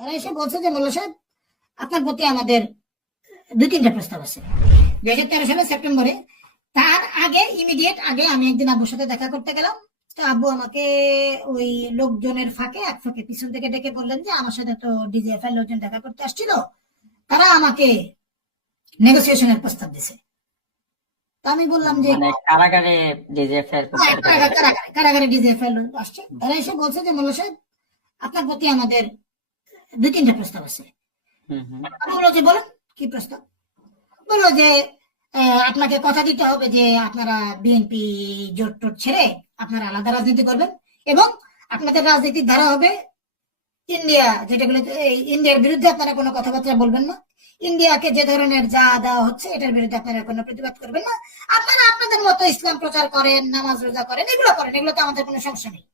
তারা এসে বলছে যে মোল্লা সাহেব আপনার প্রতি আমাদের 2-3টা প্রস্তাব আছে। 2013 সালের সেপ্টেম্বরে, তার আগে ইমিডিয়েট আগে আমি একদিন আব্বুর সাথে দেখা করতে গেলাম। তো আব্বু আমাকে ওই লোকজনের ফাঁকে এক ফাঁকে পিছন থেকে ডেকে বললেন যে আমার সাথে তো ডিজিএফআই লোকজন দেখা করতে আসছিল, তারা আমাকে নেগোসিয়েশনের প্রস্তাব দিছে। তো আমি বললাম যে মানে কারাগারে ডিজিএফআই কারাগারে ডিজিএফআই লোক আসছে। তারা এসে বলছে যে মোল্লা সাহেব আপনার প্রতি আমাদের 2-3টা প্রস্তাব আছে। আমি বললো যে বলেন কি প্রস্তাব। বললো যে আপনাকে কথা দিতে হবে যে আপনারা বিএনপি জোট টোট ছেড়ে আপনারা আলাদা রাজনীতি করবেন এবং আপনাদের রাজনীতির ধারা হবে ইন্ডিয়া, যেটাগুলো ইন্ডিয়ার বিরুদ্ধে আপনারা কোনো কথাবার্তা বলবেন না, ইন্ডিয়াকে যে ধরনের যা দেওয়া হচ্ছে এটার বিরুদ্ধে আপনারা কোনো প্রতিবাদ করবেন না, আপনারা আপনাদের মতো ইসলাম প্রচার করেন, নামাজ রোজা করেন, এগুলো করেন, এগুলোতে আমাদের কোনো সমস্যা নেই।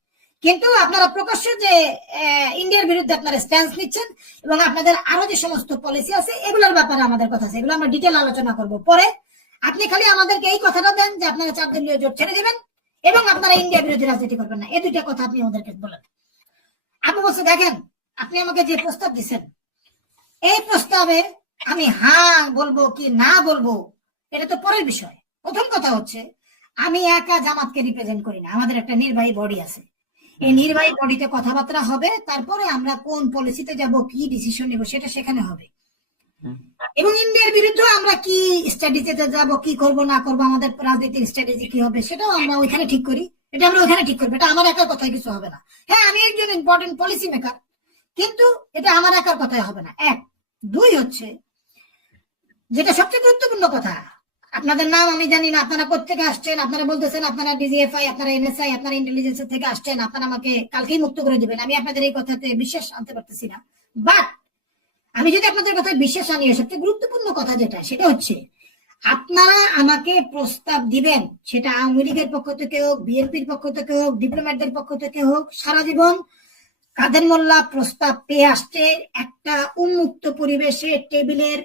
কিন্তু আপনারা প্রকাশ্যে যে ইন্ডিয়ার বিরুদ্ধে আপনারা স্ট্যান্স নিচ্ছেন এবং আপনাদের আরো যে সমস্ত পলিসি আছে এগুলোর ব্যাপারে আমাদের কথা আছে, এগুলো আমরা ডিটেল আলোচনা করব পরে। আপনি খালি আমাদেরকে এই কথাটা দেন যে আপনারা 4 দলীয় জোট ছেড়ে দেবেন এবং আপনারা ইন্ডিয়া বিরোধী রাজনীতি করবেন না, এই 2টা কথা আপনি আমাদেরকে বলেন। আপনি বলছে দেখেন আপনি আমাকে যে প্রস্তাব দিচ্ছেন এই প্রস্তাবে আমি হ্যাঁ বলবো কি না বলবো এটা তো পরের বিষয়। প্রথম কথা হচ্ছে আমি একা জামাতকে রিপ্রেজেন্ট করি না, আমাদের একটা নির্বাহী বডি আছে, এই নির্বাহী বডিতে কথাবার্তা হবে, তারপরে আমরা কোন পলিসিতে যাব, কি ডিসিশন নেব সেটা সেখানে হবে। এবং ইন্ডিয়ার বিরুদ্ধে আমরা কি স্ট্র্যাটেজিতে যাব, কি করব না করব, আমাদের রাজনীতির স্ট্র্যাটেজি কি হবে সেটাও আমরা ওইখানে ঠিক করি, এটা আমরা ওইখানে ঠিক করবো, এটা আমার একার কথায় কিছু হবে না। হ্যাঁ আমি একজন ইম্পর্টেন্ট পলিসি মেকার, কিন্তু এটা আমার একার কথায় হবে না। 1, 2 হচ্ছে যেটা সবচেয়ে গুরুত্বপূর্ণ কথা, আপনাদের নাম আমি জানি না, আপনারা কোথেকে আসছেন, আপনারা বলতেছেন আপনারা ডিজিএফআই, আপনারা এনএসআই, আপনারা ইন্টেলিজেন্স থেকে আসছেন, আপনারা আমাকে কালকেই মুক্ত করে দিবেন, আমি আপনাদের এই কথাতে বিশ্বাস আনতে পারতেছি না। বাট আমি যদি আপনাদের কথায় বিশ্বাস আনি, সবচেয়ে গুরুত্বপূর্ণ কথা যেটা সেটা হচ্ছে আপনারা আমাকে প্রস্তাব দিবেন, সেটা আওয়ামী লীগের পক্ষ থেকে হোক, বিএনপির পক্ষ থেকে হোক, ডিপ্লোম্যাটদের পক্ষ থেকে হোক, সারা জীবন কাদের মোল্লা প্রস্তাব পেয়ে আসছে একটা উন্মুক্ত পরিবেশে, টেবিলের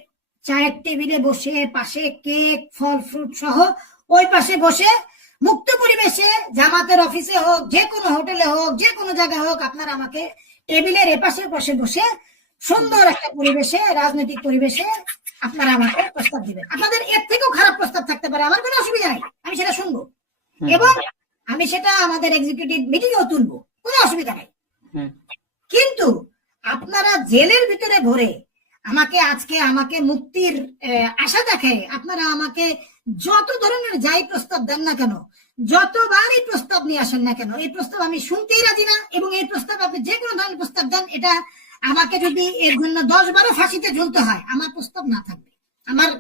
চায়ের টেবিলে বসে, পাশে কেক ফল ফ্রুট সহ ওই পাশে বসে মুক্ত পরিবেশে, জামাতের অফিসে হোক, যে কোনো হোটেলে হোক, যে কোনো জায়গায় হোক, আপনারা আমাকে টেবিলের এপাশে পাশে বসে সুন্দর একটা পরিবেশে, রাজনৈতিক পরিবেশে আপনারা আমাকে প্রস্তাব দিবেন। আপনাদের এর থেকেও খারাপ প্রস্তাব থাকতে পারে, আমার কোনো অসুবিধা নেই, আমি সেটা শুনবো এবং আমি সেটা আমাদের এক্সিকিউটিভ মিটিংও তুলবো, কোনো অসুবিধা নেই। কিন্তু আপনারা জেলের ভিতরে ভরে আমাকে মুক্তির আশা দেখে আপনারা আমাকে যত ধরনের যাই প্রস্তাব দেন না কেন, যতবার এই প্রস্তাব নিয়ে আসেন না কেন, এই প্রস্তাব আমি শুনতেই রাজি না। এবং এই প্রস্তাব আপনি যে কোনো ধরনের প্রস্তাব দেন, এটা আমাকে যদি এর জন্য 10-12 ফাঁসিতে ঝুলতে হয়, আমার প্রস্তাব না থাকবে, আমার